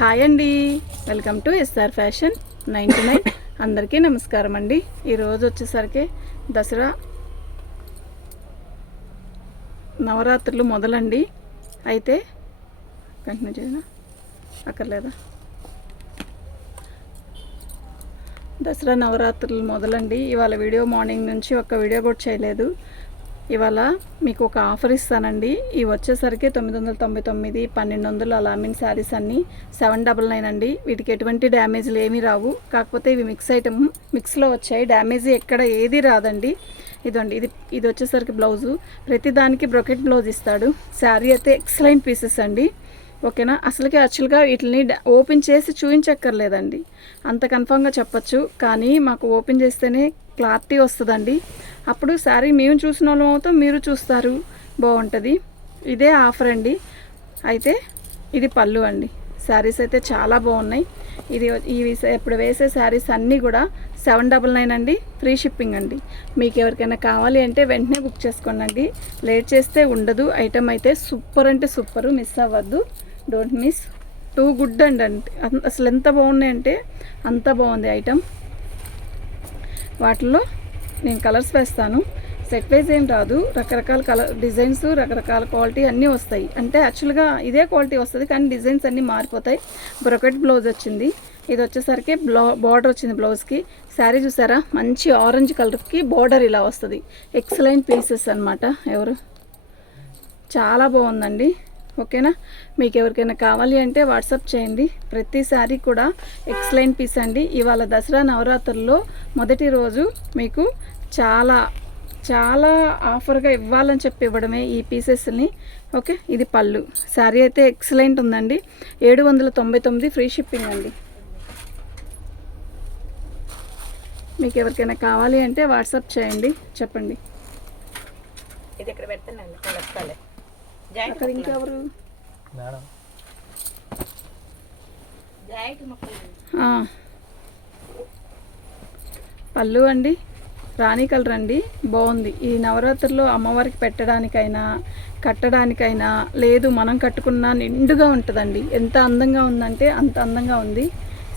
Hi అండి, welcome to SR fashion 99. అందరికీ నమస్కారం అండి. ఈరోజు వచ్చేసరికి దసరా నవరాత్రులు మొదలండి. అయితే కంటిన్యూ చేయనా అక్కర్లేదా? దసరా నవరాత్రులు మొదలండి. ఇవాళ వీడియో మార్నింగ్ నుంచి ఒక్క వీడియో కూడా చేయలేదు. ఇవాళ మీకు ఒక ఆఫర్ ఇస్తానండి. ఇవి వచ్చేసరికి 999, 1200 అలా మీన్ శారీస్ అన్నీ 799 అండి. వీటికి ఎటువంటి డ్యామేజ్లు ఏమీ రావు. కాకపోతే ఇవి మిక్స్ ఐటమ్, మిక్స్లో వచ్చాయి. డ్యామేజ్ ఎక్కడ ఏది రాదండి. ఇదండి, ఇది వచ్చేసరికి బ్లౌజు. ప్రతి దానికి బ్రొకెట్ బ్లౌజ్ ఇస్తాడు. శారీ అయితే ఎక్సలెంట్ పీసెస్ అండి. ఓకేనా? యాక్చువల్గా వీటిని ఓపెన్ చేసి చూపించక్కర్లేదండి, అంత కన్ఫామ్గా చెప్పచ్చు. కానీ మాకు ఓపెన్ చేస్తేనే క్లారిటీ వస్తుందండి. అప్పుడు శారీ మేము చూసిన వాళ్ళం అవుతాం, మీరు చూస్తారు, బాగుంటుంది. ఇదే ఆఫర్ అండి. అయితే ఇది పళ్ళు అండి. శారీస్ అయితే చాలా బాగున్నాయి. ఇవి ఇప్పుడు వేసే శారీస్ అన్నీ కూడా 799 అండి. ఫ్రీ షిప్పింగ్ అండి. మీకు ఎవరికైనా కావాలి అంటే వెంటనే బుక్ చేసుకోండి. లేట్ చేస్తే ఉండదు. ఐటమ్ అయితే సూపర్ అంటే సూపర్, మిస్ అవ్వద్దు. Don't miss. టూ గుడ్ అండి. అసలు ఎంత బాగున్నాయంటే అంత బాగుంది ఐటమ్. వాటిల్లో నేను కలర్స్ వేస్తాను. సెట్ వైజ్ ఏం రాదు, రకరకాల కలర్ డిజైన్స్, రకరకాల క్వాలిటీ అన్నీ వస్తాయి. అంటే యాక్చువల్గా ఇదే క్వాలిటీ వస్తుంది, కానీ డిజైన్స్ అన్నీ మారిపోతాయి. బ్రొకెట్ బ్లౌజ్ వచ్చింది. ఇది వచ్చేసరికి బార్డర్ వచ్చింది బ్లౌజ్కి. శారీ చూసారా, మంచి ఆరెంజ్ కలర్కి బార్డర్ ఇలా వస్తుంది. ఎక్సలెంట్ పీసెస్ అనమాట. చాలా బాగుందండి. ఓకేనా? మీకు ఎవరికైనా కావాలి అంటే వాట్సాప్ చేయండి. ప్రతి శారీ కూడా ఎక్సలెంట్ పీస్ అండి. ఇవాళ దసరా నవరాత్రుల్లో మొదటి రోజు మీకు చాలా చాలా ఆఫర్గా ఇవ్వాలని చెప్పి ఇవ్వడమే ఈ పీసెస్ని. ఓకే, ఇది పళ్ళు. శారీ అయితే ఎక్సలెంట్ ఉందండి. 799 ఫ్రీ షిప్పింగ్ అండి. మీకు ఎవరికైనా కావాలి అంటే వాట్సాప్ చేయండి, చెప్పండి. ఇది ఇక్కడ పెడతానండి. అక్కడ ఇంకెవరు? పళ్ళు అండి, రాణి కలర్ అండి. బాగుంది. ఈ నవరాత్రుల్లో అమ్మవారికి పెట్టడానికైనా కట్టడానికైనా, లేదు మనం కట్టుకున్నా నిండుగా ఉంటుందండి. ఎంత అందంగా ఉందంటే అంత అందంగా ఉంది.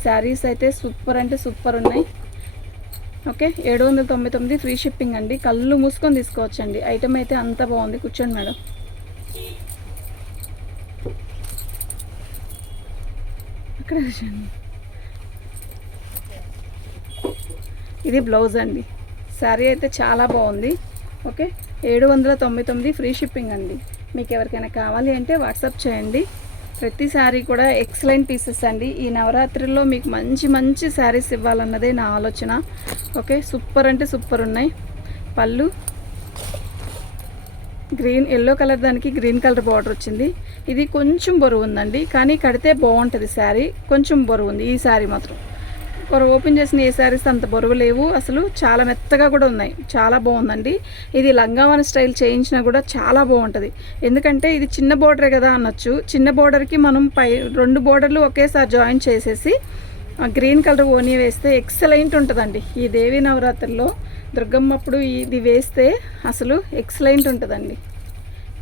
శారీస్ అయితే సూపర్ అంటే సూపర్ ఉన్నాయి. ఓకే, 799 ఫ్రీ షిప్పింగ్ అండి. కళ్ళు మూసుకొని తీసుకోవచ్చండి. ఐటమ్ అయితే అంత బాగుంది. కూర్చోండి మేడం. అక్కడ ఇది బ్లౌజ్ అండి. శారీ అయితే చాలా బాగుంది. ఓకే, 799 ఫ్రీ షిప్పింగ్ అండి. మీకు ఎవరికైనా కావాలి అంటే వాట్సాప్ చేయండి. ప్రతి శారీ కూడా ఎక్సలెంట్ పీసెస్ అండి. ఈ నవరాత్రుల్లో మీకు మంచి మంచి శారీస్ ఇవ్వాలన్నదే నా ఆలోచన. ఓకే, సూపర్ అంటే సూపర్ ఉన్నాయి. పళ్ళు గ్రీన్, ఎల్లో కలర్ దానికి గ్రీన్ కలర్ బార్డర్ వచ్చింది. ఇది కొంచెం బరువు ఉందండి, కానీ కడితే బాగుంటుంది శారీ. కొంచెం బరువు ఉంది ఈ శారీ మాత్రం. ఓపెన్ చేసిన ఏ శారీస్ అంత బరువు లేవు. అసలు చాలా మెత్తగా కూడా ఉన్నాయి. చాలా బాగుందండి. ఇది లంగావాని స్టైల్ చేయించినా కూడా చాలా బాగుంటుంది. ఎందుకంటే ఇది చిన్న బోర్డరే కదా అనొచ్చు. చిన్న బోర్డర్కి మనం 2 బోర్డర్లు ఒకేసారి జాయిన్ చేసేసి గ్రీన్ కలర్ ఓనీ వేస్తే ఎక్సలెంట్ ఉంటుందండి. ఈ దేవి నవరాత్రుల్లో దుర్గమ్మ అప్పుడు ఇది వేస్తే అసలు ఎక్సలెంట్ ఉంటుందండి.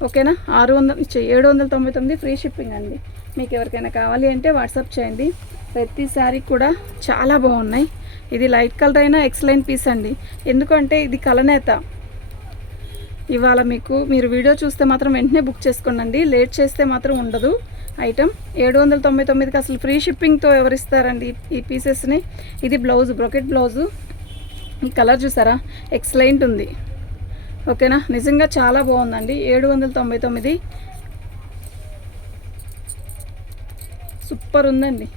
ఓకేనా? 799 ఫ్రీ షిప్పింగ్ అండి. మీకు ఎవరికైనా కావాలి అంటే వాట్సాప్ చేయండి. ప్రతి శారీ కూడా చాలా బాగున్నాయి. ఇది లైట్ కలర్ అయినా ఎక్సలెంట్ పీస్ అండి. ఎందుకంటే ఇది కలనేత. ఇవాళ మీరు వీడియో చూస్తే మాత్రం వెంటనే బుక్ చేసుకోండి. లేట్ చేస్తే మాత్రం ఉండదు. ఐటమ్ 799కి అసలు ఫ్రీ షిప్పింగ్తో ఎవరిస్తారండి ఈ పీసెస్ని. ఇది బ్లౌజ్, బ్రొకెట్ బ్లౌజు. ఈ కలర్ చూసారా, ఎక్సలెంట్ ఉంది. ఓకేనా? నిజంగా చాలా బాగుందండి. 799 సూపర్ ఉందండి.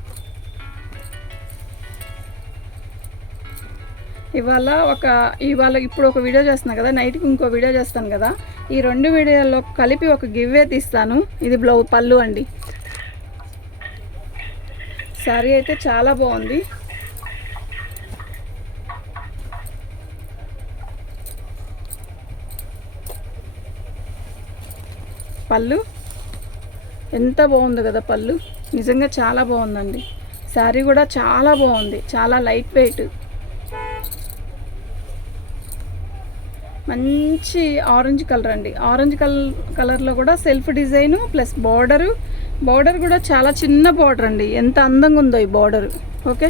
ఇవాళ ఇప్పుడు ఒక వీడియో చేస్తున్నాను కదా, నైట్కి ఇంకో వీడియో చేస్తాను కదా. ఈ 2 వీడియోల్లో కలిపి ఒక గివ్వే తీస్తాను. ఇది పళ్ళు అండి. శారీ అయితే చాలా బాగుంది. పళ్ళు ఎంత బాగుంది కదా. పళ్ళు నిజంగా చాలా బాగుందండి. శారీ కూడా చాలా బాగుంది. చాలా లైట్ వెయిట్, మంచి ఆరెంజ్ కలర్ అండి. ఆరెంజ్ కలర్లో కూడా self design plus border border కూడా చాలా చిన్న బార్డర్ అండి, ఎంత అందంగా ఉందో ఈ బార్డర్. ఓకే,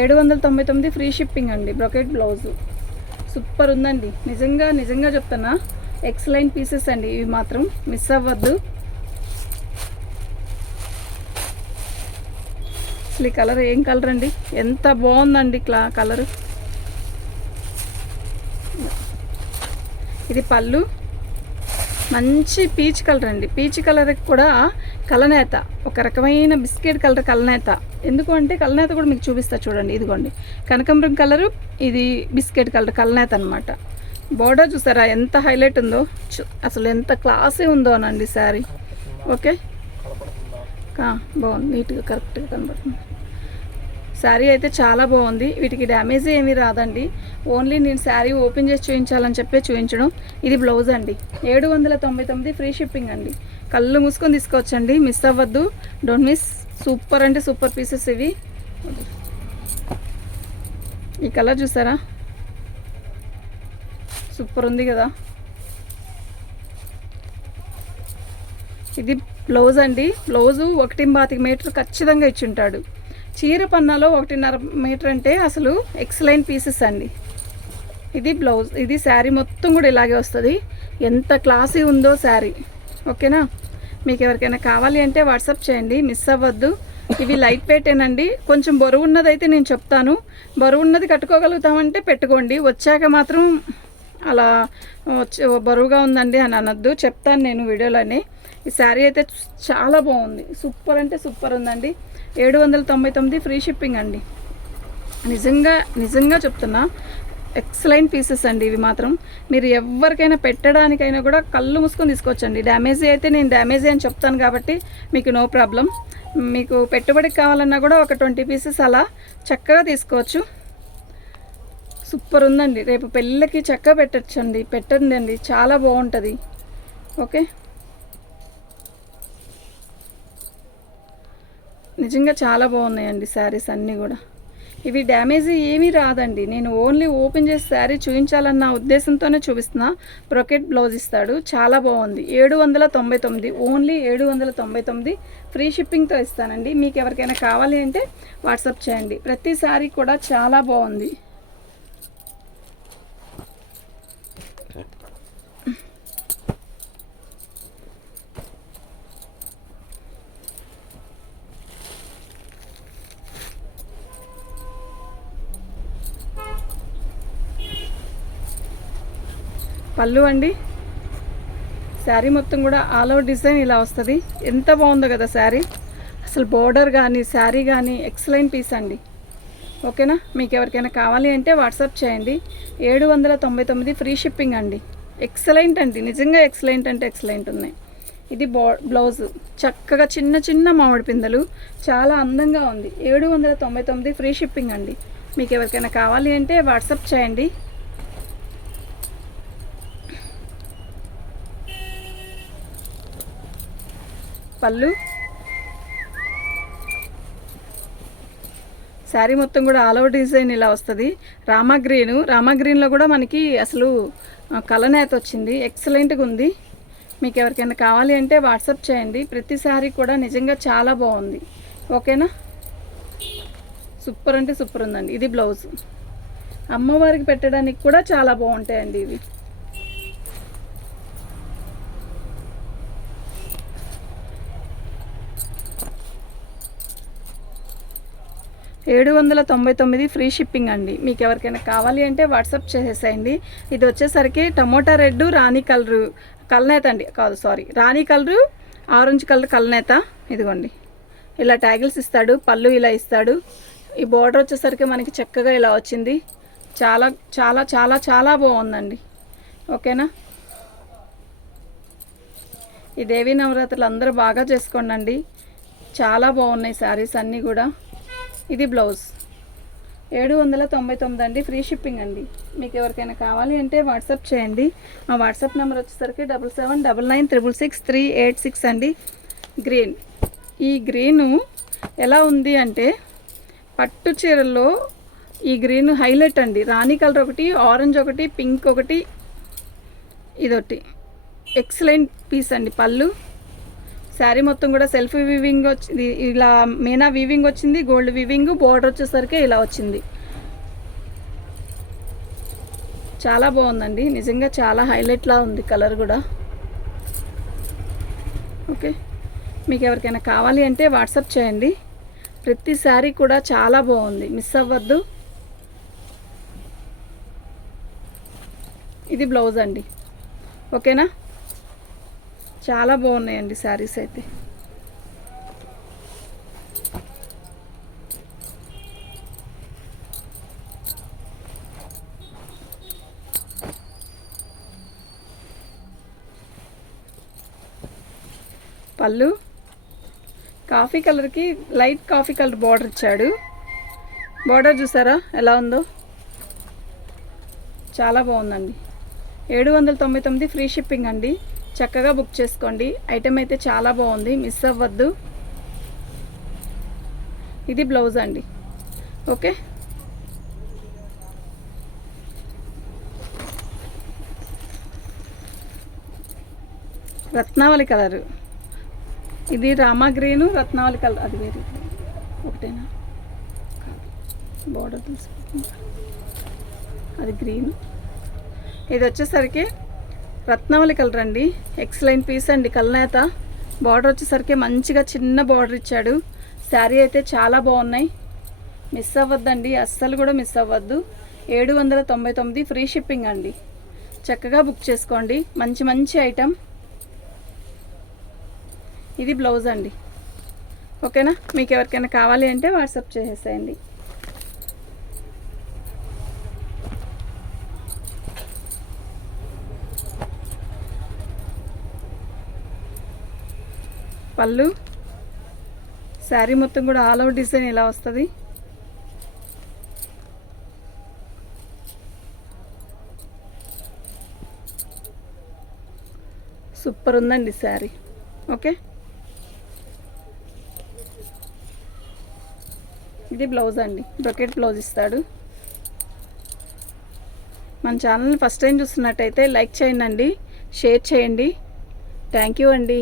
799 ఫ్రీ షిప్పింగ్ అండి. బ్రొకెట్ బ్లౌజు సూపర్ ఉందండి, నిజంగా నిజంగా చెప్తున్నా. ఎక్సలెంట్ పీసెస్ అండి ఇవి, మాత్రం మిస్ అవ్వద్దు. అసలు ఈ కలర్ ఏం కలర్ అండి, ఎంత బాగుందండి కలరు. ఇది పళ్ళు, మంచి పీచ్ కలర్ అండి. పీచ్ కలర్కి కూడా కలనేత, ఒక రకమైన బిస్కెట్ కలర్ కలనేత. ఎందుకు అంటే కలనేత కూడా మీకు చూపిస్తా చూడండి. ఇదిగోండి కనకాంబరం కలరు, ఇది బిస్కెట్ కలర్ కలనేత అనమాట. బోర్డర్ చూసారా ఎంత హైలైట్ ఉందో, అసలు ఎంత క్లాసీ ఉందో అనండి శారీ. ఓకే, బాగుంది, నీట్గా కరెక్ట్గా కనబడుతుంది. శారీ అయితే చాలా బాగుంది. వీటికి డ్యామేజ్ ఏమీ రాదండి. ఓన్లీ నేను శారీ ఓపెన్ చేసి చూపించాలని చెప్పి చూపించడం. ఇది బ్లౌజ్ అండి. 799 ఫ్రీ షిప్పింగ్ అండి. కళ్ళు మూసుకొని తీసుకోవచ్చండి, మిస్ అవ్వద్దు, డోంట్ మిస్. సూపర్ అంటే సూపర్ పీసెస్ ఇవి. ఈ కలర్ చూసారా, సూపర్ ఉంది కదా. ఇది బ్లౌజ్ అండి. బ్లౌజు 1.25 మీటర్ ఖచ్చితంగా ఇచ్చుంటాడు. చీర పన్నాలో 1.5 మీటర్ అంటే అసలు ఎక్సలెంట్ పీసెస్ అండి. ఇది బ్లౌజ్. ఇది శారీ మొత్తం కూడా ఇలాగే వస్తుంది. ఎంత క్లాసీ ఉందో శారీ. ఓకేనా, మీకు ఎవరికైనా కావాలి అంటే వాట్సాప్ చేయండి, మిస్ అవ్వద్దు. ఇవి లైట్ వెయిటేనండి. కొంచెం బరువు ఉన్నదైతే నేను చెప్తాను, బరువు ఉన్నది కట్టుకోగలుగుతామంటే పెట్టుకోండి. వచ్చాక మాత్రం అలా బరువుగా ఉందండి అని అనొద్దు, చెప్తాను నేను వీడియోలోనే. ఈ శారీ అయితే చాలా బాగుంది, సూపర్ అంటే సూపర్ ఉందండి. 799 ఫ్రీ షిప్పింగ్ అండి. నిజంగా నిజంగా చెప్తున్నా, ఎక్సలెంట్ పీసెస్ అండి ఇవి మాత్రం. మీరు ఎవరికైనా పెట్టడానికైనా కూడా కళ్ళు మూసుకొని తీసుకోవచ్చండి. డ్యామేజీ అయితే నేను డ్యామేజీ అని చెప్తాను కాబట్టి మీకు నో ప్రాబ్లం. మీకు పెట్టుబడికి కావాలన్నా కూడా ఒక 20 పీసెస్ అలా చక్కగా తీసుకోవచ్చు. సూపర్ ఉందండి. రేపు పెళ్ళిళ్ళకి చక్కగా పెట్టచ్చండి, పెట్టండి, చాలా బాగుంటుంది. ఓకే, నిజంగా చాలా బాగున్నాయండి శారీస్ అన్నీ కూడా. ఇవి డ్యామేజ్ ఏమీ రాదండి. నేను ఓన్లీ ఓపెన్ చేసి శారీ చూపించాలన్న ఉద్దేశంతోనే చూపిస్తున్నా. బ్రొకెట్ బ్లౌజ్ ఇస్తాడు, చాలా బాగుంది. 799, ఓన్లీ 799 ఫ్రీ షిప్పింగ్తో ఇస్తానండి. మీకు ఎవరికైనా కావాలి అంటే వాట్సాప్ చేయండి. ప్రతి శారీ కూడా చాలా బాగుంది. పళ్ళు అండి. శారీ మొత్తం కూడా ఆల్ ఓవర్ డిజైన్ ఇలా వస్తుంది. ఎంత బాగుందో కదా శారీ. అసలు బోర్డర్ కానీ శారీ కానీ ఎక్సలెంట్ పీస్ అండి. ఓకేనా, మీకు ఎవరికైనా కావాలి అంటే వాట్సాప్ చేయండి. 799 ఫ్రీ షిప్పింగ్ అండి. ఎక్సలెంట్ అండి, నిజంగా ఎక్సలెంట్ అంటే ఎక్సలెంట్ ఉన్నాయి. ఇది బ్లౌజ్ చక్కగా చిన్న చిన్న మామిడి పిందెలు, చాలా అందంగా ఉంది. 799 ఫ్రీ షిప్పింగ్ అండి. మీకు ఎవరికైనా కావాలి అంటే వాట్సాప్ చేయండి. పళ్ళు, శారీ మొత్తం కూడా ఆల్ ఓవర్ డిజైన్ ఇలా వస్తుంది. రామా గ్రీన్లో కూడా మనకి అసలు కలనేత వచ్చింది, ఎక్సలెంట్గా ఉంది. మీకు ఎవరికైనా కావాలి అంటే వాట్సాప్ చేయండి. ప్రతి శారీ కూడా నిజంగా చాలా బాగుంది. ఓకేనా, సూపర్ అంటే సూపర్ ఉందండి. ఇది బ్లౌజ్. అమ్మవారికి పెట్టడానికి కూడా చాలా బాగుంటాయండి ఇవి. 799 ఫ్రీ షిప్పింగ్ అండి. మీకు ఎవరికైనా కావాలి అంటే వాట్సాప్ చేసేసేయండి. ఇది వచ్చేసరికి టమోటా రెడ్ రాణి కలరు కలనేత అండి, కాదు సారీ, రాణి కలరు ఆరెంజ్ కలర్ కలనేత. ఇదిగోండి ఇలా ట్యాగిల్స్ ఇస్తాడు, పళ్ళు ఇలా ఇస్తాడు. ఈ బోర్డర్ వచ్చేసరికి మనకి చక్కగా ఇలా వచ్చింది. చాలా చాలా చాలా చాలా బాగుందండి. ఓకేనా, ఈ దేవీ నవరాత్రులు అందరూ బాగా చేసుకోండి. చాలా బాగున్నాయి శారీస్ అన్నీ కూడా. ఇది బ్లౌజ్. 799 అండి, ఫ్రీ షిప్పింగ్ అండి. మీకు ఎవరికైనా కావాలి అంటే వాట్సాప్ చేయండి. మా వాట్సాప్ నెంబర్ వచ్చేసరికి 7799666386 అండి. గ్రీన్, ఈ గ్రీను ఎలా ఉంది అంటే పట్టు చీరల్లో ఈ గ్రీన్ హైలైట్ అండి. రాణి కలర్ ఒకటి, ఆరెంజ్ ఒకటి, పింక్ ఒకటి, ఇదొకటి ఎక్సలెంట్ పీస్ అండి. పళ్ళు శారీ మొత్తం కూడా సెల్ఫ్ వీవింగ్ వచ్చింది, ఇలా మీనా వీవింగ్ వచ్చింది, గోల్డ్ వీవింగ్, బోర్డర్ వచ్చేసరికి ఇలా వచ్చింది. చాలా బాగుందండి, నిజంగా చాలా హైలైట్లా ఉంది కలర్ కూడా. ఓకే, మీకు ఎవరికైనా కావాలి అంటే వాట్సాప్ చేయండి. ప్రతి శారీ కూడా చాలా బాగుంది, మిస్ అవ్వద్దు. ఇది బ్లౌజ్ అండి, ఓకేనా. చాలా బాగున్నాయండి శారీస్ అయితే. పళ్ళు కాఫీ కలర్కి లైట్ కాఫీ కలర్ బార్డర్ ఇచ్చాడు. బార్డర్ చూసారా ఎలా ఉందో, చాలా బాగుందండి. 799 ఫ్రీ షిప్పింగ్ అండి. చక్కగా బుక్ చేసుకోండి. ఐటెం అయితే చాలా బాగుంది, మిస్ అవ్వద్దు. ఇది బ్లౌజ్ అండి, ఓకే. రత్నావళి కలరు, ఇది రామా గ్రీను, రత్నావళి కలర్, అది వేరే ఒకటేనా, బార్డర్ తీసుకుంటా, అది గ్రీన్. ఇది వచ్చేసరికి రత్నావళి కలర్ అండి, ఎక్సలెంట్ పీస్ అండి. కల్నేత బార్డర్ వచ్చేసరికి మంచిగా చిన్న బార్డర్ ఇచ్చాడు. శారీ అయితే చాలా బాగున్నాయి, మిస్ అవ్వద్దండి, అస్సలు కూడా మిస్ అవ్వద్దు. 799 ఫ్రీ షిప్పింగ్ అండి. చక్కగా బుక్ చేసుకోండి, మంచి మంచి ఐటెం. ఇది బ్లౌజ్ అండి, ఓకేనా. మీకు ఎవరికైనా కావాలి అంటే వాట్సాప్ చేసేసేయండి. పళ్ళు శారీ మొత్తం కూడా ఆల్ ఓవర్ డిజైన్ ఇలా వస్తుంది. సూపర్ ఉందండి శారీ, ఓకే. ఇది బ్లౌజ్ అండి, బ్రొకెట్ బ్లౌజ్ ఇస్తాడు. మన ఛానల్ని ఫస్ట్ టైం చూస్తున్నట్టయితే లైక్ చేయండి, షేర్ చేయండి. థ్యాంక్ యూ అండి.